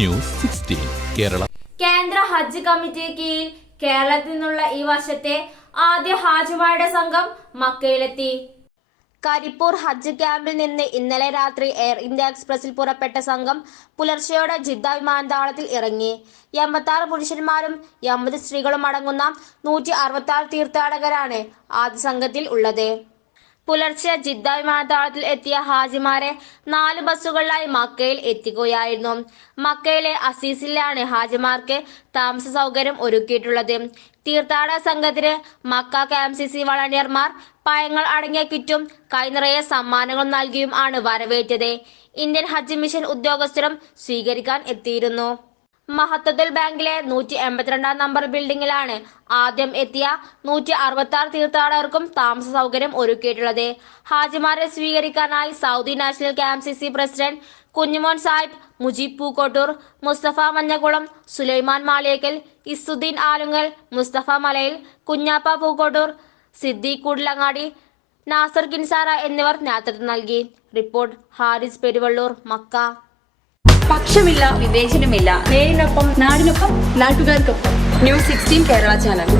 News 16 Kerala. കേന്ദ്ര ഹജ്ജ് കമ്മിറ്റിക്ക് കീഴിൽ കേരളത്തിൽ നിന്നുള്ള ഈ വർഷത്തെ ആദ്യ ഹാജിമാരുടെ സംഘം മക്കയിലെത്തി. കരിപ്പൂർ ഹജ്ജ് ക്യാമ്പിൽ നിന്ന് ഇന്നലെ രാത്രി എയർ ഇന്ത്യ എക്സ്പ്രസിൽ പുറപ്പെട്ട സംഘം പുലർച്ചെയോടെ ജിദ്ദ വിമാനത്താവളത്തിൽ ഇറങ്ങി. 86 പുരുഷന്മാരും 80 സ്ത്രീകളും അടങ്ങുന്ന 166 തീർത്ഥാടകരാണ് ആദ്യ സംഘത്തിൽ ഉള്ളത്. പുലർച്ചെ ജിദ്ദ വിമാനത്താവളത്തിൽ എത്തിയ ഹാജിമാരെ 4 ബസ്സുകളിലായി മക്കയിൽ എത്തിക്കുകയായിരുന്നു. മക്കയിലെ അസീസിലാണ് ഹാജിമാർക്ക് താമസ സൗകര്യം ഒരുക്കിയിട്ടുള്ളത്. തീർത്ഥാടക സംഘത്തിന് മക്ക KMCC വളണ്ടിയർമാർ പഴങ്ങൾ അടങ്ങിയ കിറ്റും കൈനിറയെ സമ്മാനങ്ങളും നൽകിയും ആണ് വരവേറ്റത്. ഇന്ത്യൻ ഹജ്ജ് മിഷൻ ഉദ്യോഗസ്ഥരും സ്വീകരിക്കാൻ എത്തിയിരുന്നു. മഹത്തത്തുൽ ബാങ്കിലെ 182 നമ്പർ ബിൽഡിംഗിലാണ് ആദ്യം എത്തിയ 166 തീർത്ഥാടകർക്കും താമസ സൗകര്യം ഒരുക്കിയിട്ടുള്ളത്. ഹാജിമാരെ സ്വീകരിക്കാനായി Saudi national KMCC president Kunjumon Sahib, Mujeeb Pookkottur, Mustafa Manjakulam, Sulaiman Maliyekkal, Izzuddin Alungal, Mustafa Malayil, Kunjappa Pookkottur, Siddique കൂടലങ്ങാടി, Nasar കിൻസാര എന്നിവർ നേതൃത്വം നൽകി. Report Haris Peruvallur, Makkah. പക്ഷമില്ല, വിവേചനമില്ല. നേരിനൊപ്പം, നാടിനൊപ്പം, നാട്ടുകാർക്കൊപ്പം. News 16 Kerala channel.